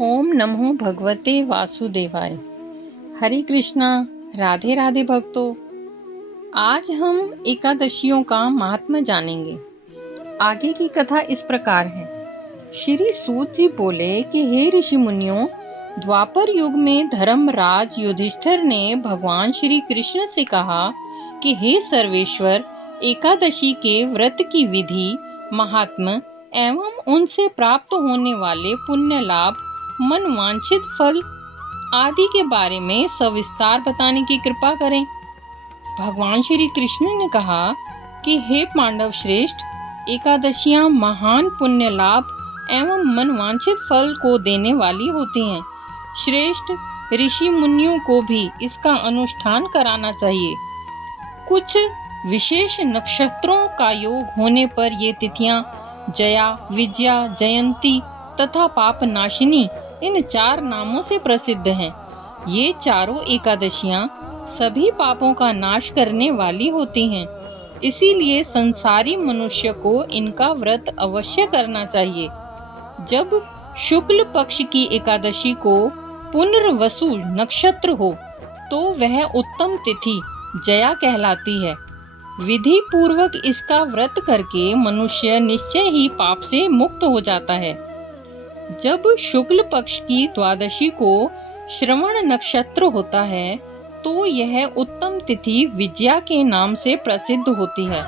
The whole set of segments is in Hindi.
ओम नमो भगवते वासुदेवाय। हरे कृष्णा। राधे राधे भक्तों। आज हम एकादशियों का महात्म्य जानेंगे। आगे की कथा इस प्रकार है। श्री सूत जी बोले कि हे ऋषि मुनियों, द्वापर युग में धर्मराज युधिष्ठिर ने भगवान श्री कृष्ण से कहा कि हे सर्वेश्वर, एकादशी के व्रत की विधि, महात्म्य एवं उनसे प्राप्त होने वाले पुण्य लाभ, मनवांछित फल आदि के बारे में सविस्तार बताने की कृपा करें। भगवान श्री कृष्ण ने कहा कि हे पांडव श्रेष्ठ, एकादशियां महान पुण्य लाभ एवं मनवांछित फल को देने वाली होती हैं। श्रेष्ठ ऋषि मुनियों को भी इसका अनुष्ठान कराना चाहिए। कुछ विशेष नक्षत्रों का योग होने पर ये तिथियां जया, विजया, जयंती तथा पाप नाशिनी इन 4 नामों से प्रसिद्ध हैं। ये चारों एकादशियां सभी पापों का नाश करने वाली होती हैं। इसीलिए संसारी मनुष्य को इनका व्रत अवश्य करना चाहिए। जब शुक्ल पक्ष की एकादशी को पुनर्वसु नक्षत्र हो तो वह उत्तम तिथि जया कहलाती है। विधि पूर्वक इसका व्रत करके मनुष्य निश्चय ही पाप से मुक्त हो जाता है। जब शुक्ल पक्ष की द्वादशी को श्रवण नक्षत्र होता है तो यह उत्तम तिथि विजया के नाम से प्रसिद्ध होती है।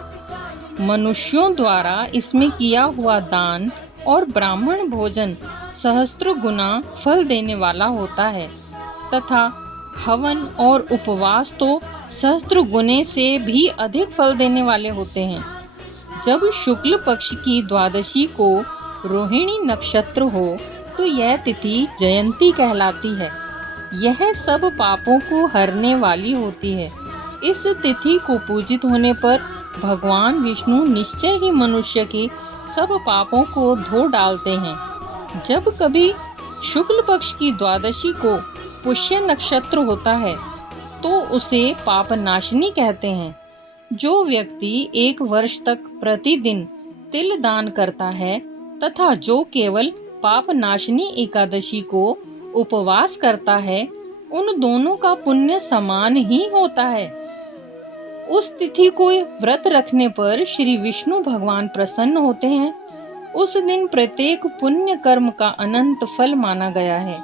मनुष्यों द्वारा इसमें किया हुआ दान और ब्राह्मण भोजन सहस्त्र गुना फल देने वाला होता है तथा हवन और उपवास तो सहस्त्र गुने से भी अधिक फल देने वाले होते हैं। जब शुक्ल पक्ष की द्वादशी को रोहिणी नक्षत्र हो तो यह तिथि जयंती कहलाती है। यह सब पापों को हरने वाली होती है। इस तिथि को पूजित होने पर भगवान विष्णु निश्चय ही मनुष्य के सब पापों को धो डालते हैं। जब कभी शुक्ल पक्ष की द्वादशी को पुष्य नक्षत्र होता है तो उसे पाप नाशिनी कहते हैं। जो व्यक्ति 1 वर्ष तक प्रतिदिन तिल दान करता है तथा जो केवल पाप नाशिनी एकादशी को उपवास करता है, उन दोनों का पुण्य समान ही होता है। उस तिथि को व्रत रखने पर श्री विष्णु भगवान प्रसन्न होते हैं। उस दिन प्रत्येक पुण्य कर्म का अनंत फल माना गया है।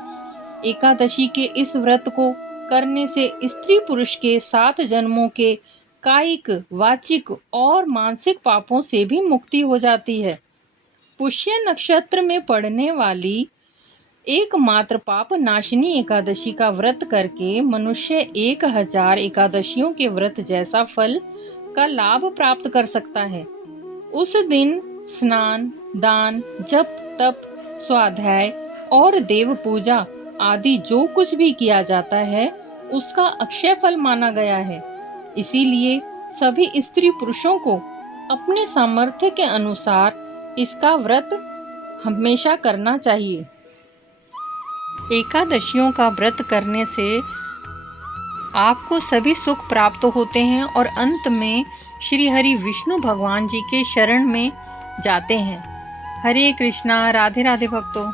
एकादशी के इस व्रत को करने से स्त्री पुरुष के 7 जन्मों के कायिक, वाचिक और मानसिक पापों से भी मुक्ति हो जाती है। पुष्य नक्षत्र में पड़ने वाली एकमात्र पाप नाशिनी एकादशी का व्रत करके मनुष्य 1000 एकादशियों के व्रत जैसा फल का लाभ प्राप्त कर सकता है। उस दिन स्नान, दान, जप, तप, स्वाध्याय और देव पूजा आदि जो कुछ भी किया जाता है उसका अक्षय फल माना गया है। इसीलिए सभी स्त्री पुरुषों को अपने सामर्थ्य के अनुसार इसका व्रत हमेशा करना चाहिए। एकादशियों का व्रत करने से आपको सभी सुख प्राप्त होते हैं और अंत में श्री हरि विष्णु भगवान जी के शरण में जाते हैं। हरे कृष्णा। राधे राधे भक्तों।